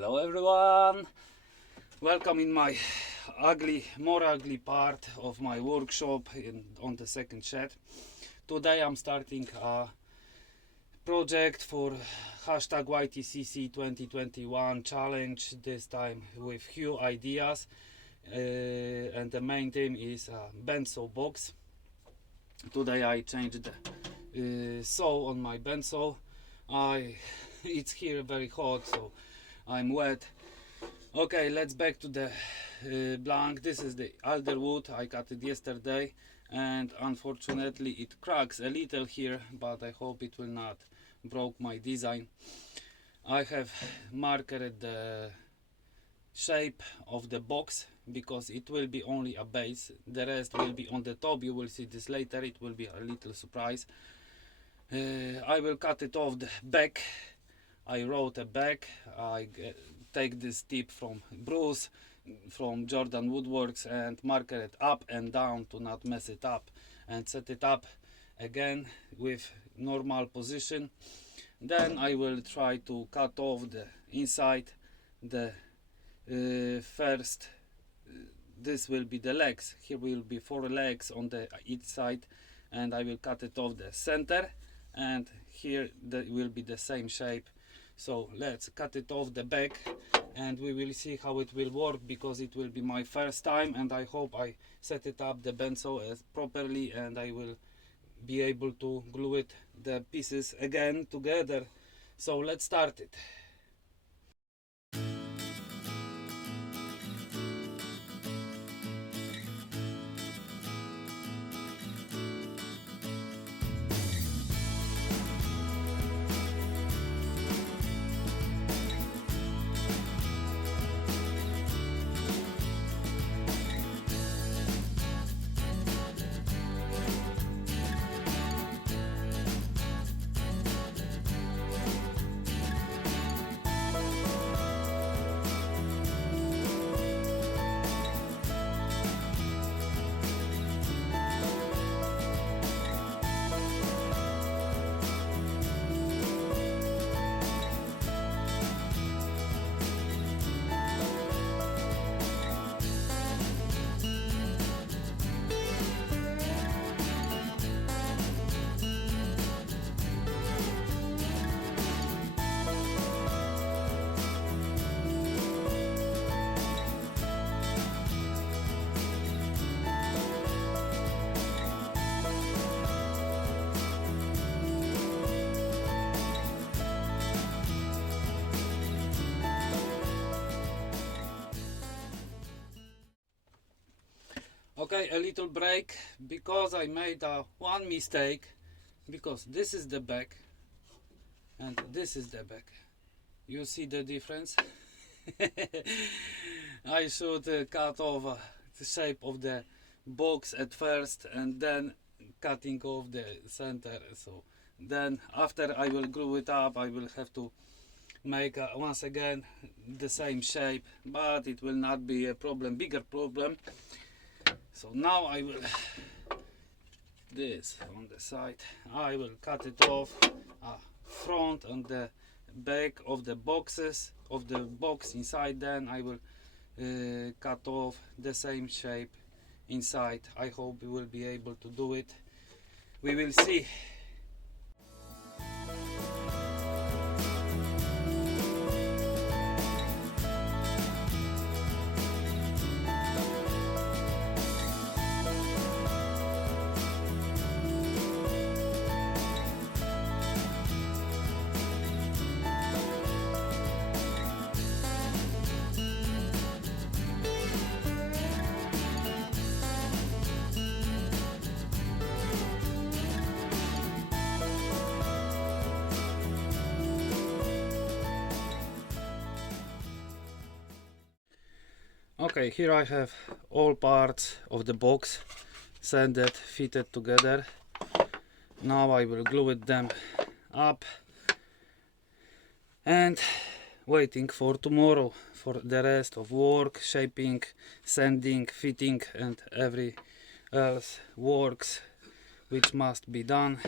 Hello everyone! Welcome in my more ugly part of my workshop on the second shed. Today I'm starting a project for hashtag YTCC 2021 challenge, this time with Huw ideas, and the main theme is a Bandsaw box. Today I changed the saw on my Bandsaw. It's here very hot, so I'm wet. Okay, let's back to the blank. This is the alder wood. I cut it yesterday and unfortunately it cracks a little here, but I hope it will not broke my design. I have marked the shape of the box because it will be only a base, the rest will be on the top. You will see this later, it will be a little surprise. I will cut it off the back. I wrote a back. I take this tip from Bruce from Jordan Woodworks and mark it up and down to not mess it up, and set it up again with normal position. Then I will try to cut off the inside, the first this will be the legs. Here will be 4 legs on the each side, and I will cut it off the center, and here that will be the same shape. So let's cut it off the back and we will see how it will work, because it will be my first time and I hope I set it up the bandsaw as properly and I will be able to glue it the pieces again together. So let's start it. Okay, a little break because I made one mistake, because this is the back and this is the back. You see the difference? I should cut off the shape of the box at first and then cutting off the center. So then after I will glue it up, I will have to make once again the same shape, but it will not be a problem, bigger problem. So now I will this on the side. I will cut it off front and the back of the boxes of the box inside. Then I will cut off the same shape inside. I hope we will be able to do it. We will see. Okay, here I have all parts of the box sanded, fitted together. Now I will glue them up and waiting for tomorrow for the rest of work, shaping, sanding, fitting and every else works which must be done.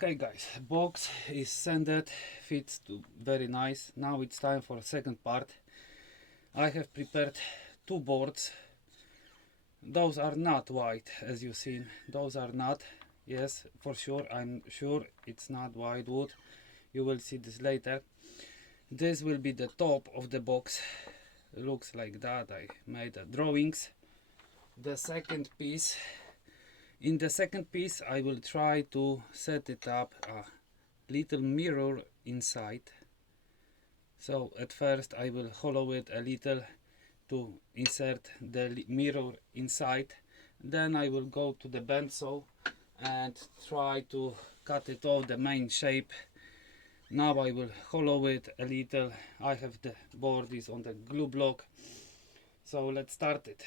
Okay guys, box is sanded, fits to very nice. Now it's time for second part. I have prepared two boards. Those are not white, as you see. Those are not. Yes, for sure, I'm sure it's not white wood. You will see this later. This will be the top of the box. It looks like that. I made drawings. The second piece. In the second piece, I will try to set it up a little mirror inside. So at first I will hollow it a little to insert the mirror inside. Then I will go to the bandsaw and try to cut it off the main shape. Now I will hollow it a little. I have the board is on the glue block. So let's start it.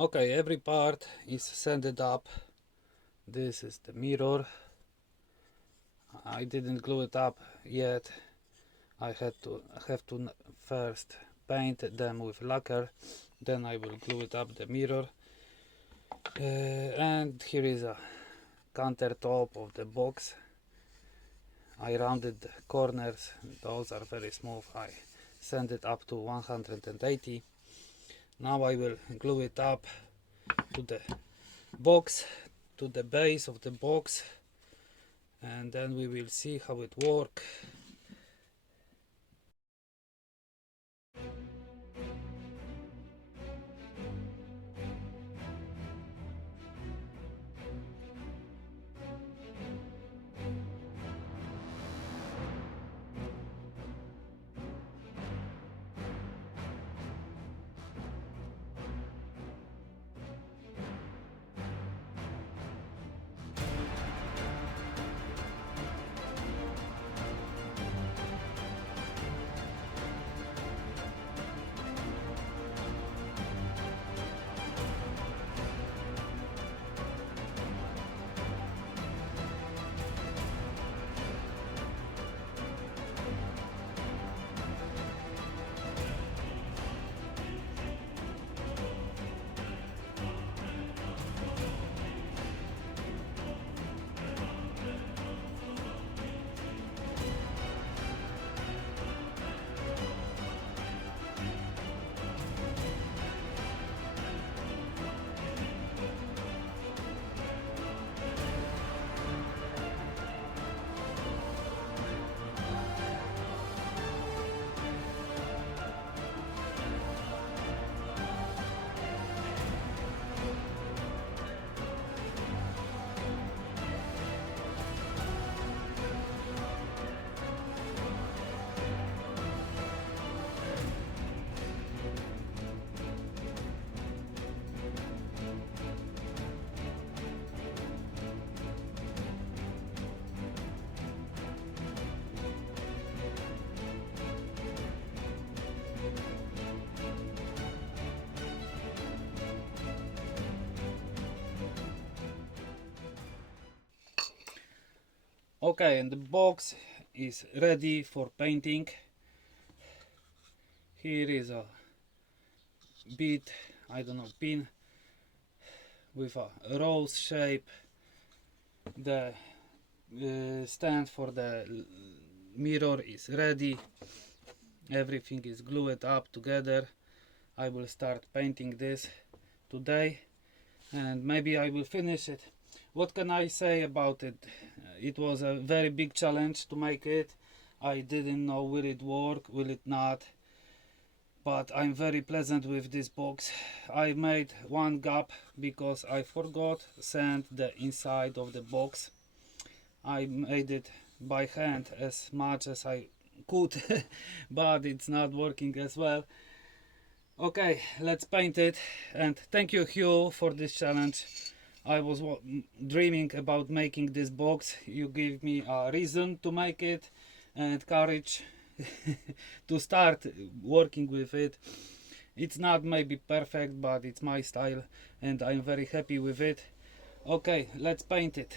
Okay, every part is sanded up. This is the mirror. I didn't glue it up yet. I have to first paint them with lacquer, then I will glue it up the mirror. And here is a countertop of the box. I rounded the corners, those are very smooth. I sand it up to 180. Now I will glue it up to the box, to the base of the box, and then we will see how it works. Okay, and the box is ready for painting. Here is a bit, I don't know, pin with a rose shape. The stand for the mirror is ready. Everything is glued up together. I will start painting this today, and maybe I will finish it. What can I say about it? It was a very big challenge to make it. I didn't know will it work, will it not, but I'm very pleasant with this box. I made one gap because I forgot sand the inside of the box. I made it by hand as much as I could but it's not working as well. Okay, let's paint it, and thank you, Huw, for this challenge. I was dreaming about making this box. You gave me a reason to make it and courage to start working with it. It's not maybe perfect, but it's my style and I'm very happy with it. Okay, let's paint it.